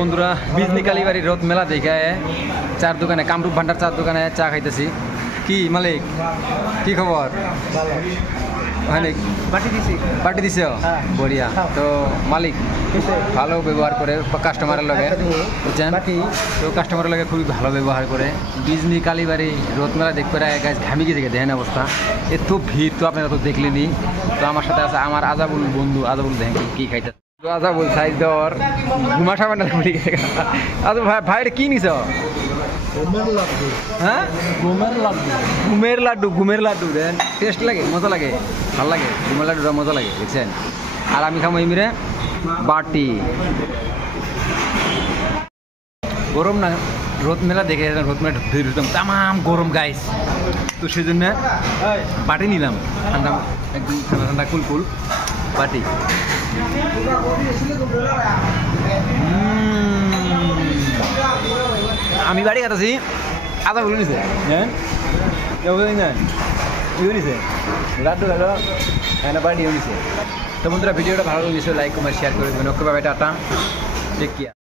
বন্ধুরা বিজনি কালীবাড়ি রথ মেলা দেখে চার দোকানে কামরূপ ভান্ডার চার দোকানে চা খাইতেছি। কি মালিক, কি খবর? পার্টি দিছে বড়িয়া। তো মালিক ভালো ব্যবহার করে কাস্টমারের লগে, বুঝছেন? তো কাস্টমারের লগে খুবই ভালো ব্যবহার করে। বিজনি কালীবাড়ি রথ মেলা দেখতে গাছ ঘামি গেছে, দেখেন অবস্থা এত ভিড় তো আপনারা তো দেখলেনি। তো আমার সাথে আছে আমার আজাবুল বন্ধু। আজাবুল দেখেন কি খাইতে। আজাবুল সাইজ দর ঘুমা সাবান আচ্ছা ভাই কি নিছ? হ্যাঁ ঘুমের লাড্ডু দেন, টেস্ট লাগে, মজা লাগে, ভালো লাগে। ঘুমের লাড্ডুটা মজা লাগে, দেখছেন? আর আমি খাবো এমনি বাটি। গরম না, রথ মেলা দেখে রথ মেলা ভিড় হতাম, তামাম গরম গাইস। তো সেই জন্য বাটি নিলাম, ঠান্ডা একদম ঠান্ডা ঠান্ডা কুলকুল বাটি। আমি বাড়ি কাটাছি, আদা বলে নিছে নিছে লাড্ডু গেল বাড়ি নিছে। তো বন্ধুরা ভিডিওটা ভালো লাগছে, লাইক কমেন্ট শেয়ার করে দেবেন। Okay bye, tata, take care.